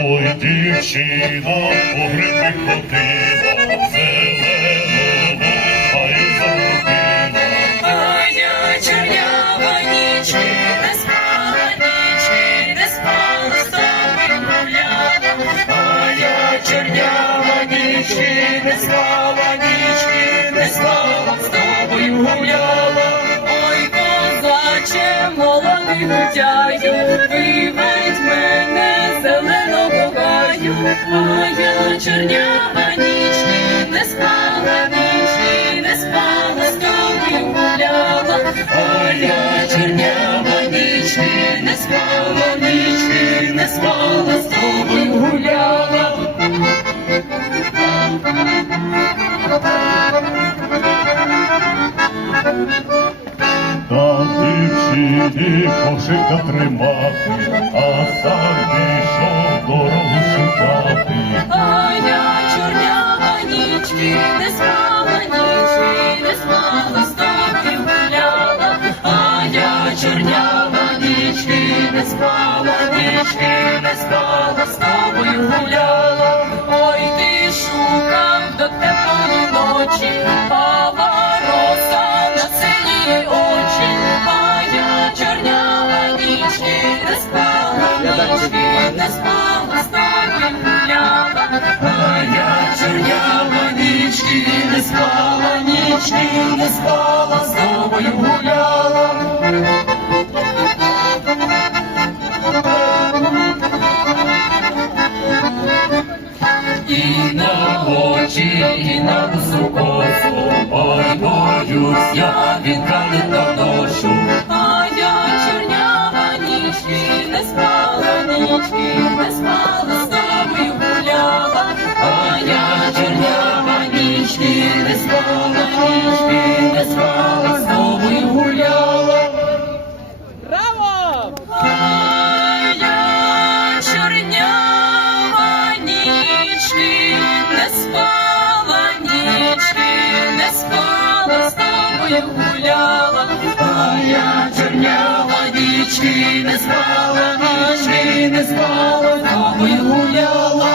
Ой, дівчина, по гриби нічки, не спала нічки, не спала з тобою гуляла. Ой, козаче, молодий гудяю, виведь мене зеленого гаю. А я чорнява нічки, не спала нічки, не спала з тобою гуляла. А я чорнява нічки, не спала нічки, Та дівчині кошика тримати, а сам пішов дорогу шукати. А я чорнява нічки, не спала нічки, не спала тобою гуляла. А я чорнява нічки, не спала нічки, не спала з тобою не спала нічки, не спала з тобою гуляла. А я чорнява нічки, не спала нічки, не спала з тобою гуляла. Очі, і на носу ой, боюсь, я вінка на ношу. А я чорнява нічки, не спала нічки, не спала з тобою гуляла. А я чорнява нічки, не спала нічки, не спала тобою гуляла. А я черняла, нічки, не спала нічки, не спала а тобою гуляла.